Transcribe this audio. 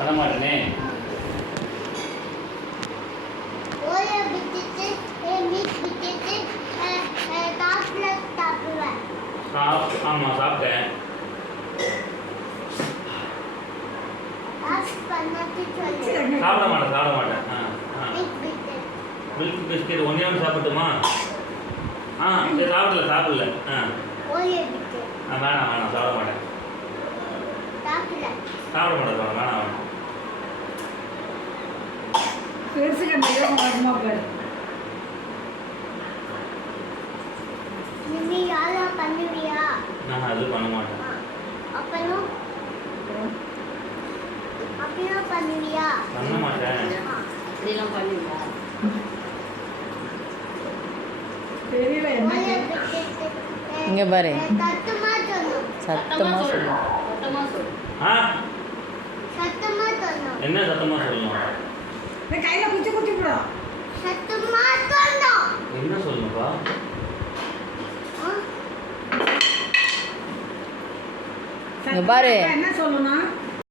பண்ண மாட்டேனே. ஓய விட்டுட்டு மீட் விட்டுட்டு சாப்பிடுவேன். ஆமாம் சாப்பிட்டேன். சாப்பிட மாட்டேன். மில்க் பிஸ்கெட் ஒன்றே ஒன்று சாப்பிட்டுமா? சரி சாப்பிடல. வேணாம் சாப்பிட மாட்டேன். வேணாம். நான் அது பண்ண மாட்டேன். பண்ண மாட்டேன். இங்க பாரு, சத்தமா சொல்லு. என்ன சத்தமா சொல்லணும்? என்ன சொல்லணும்ப்பா? இங்க பாரு, என்ன சொல்லணும்?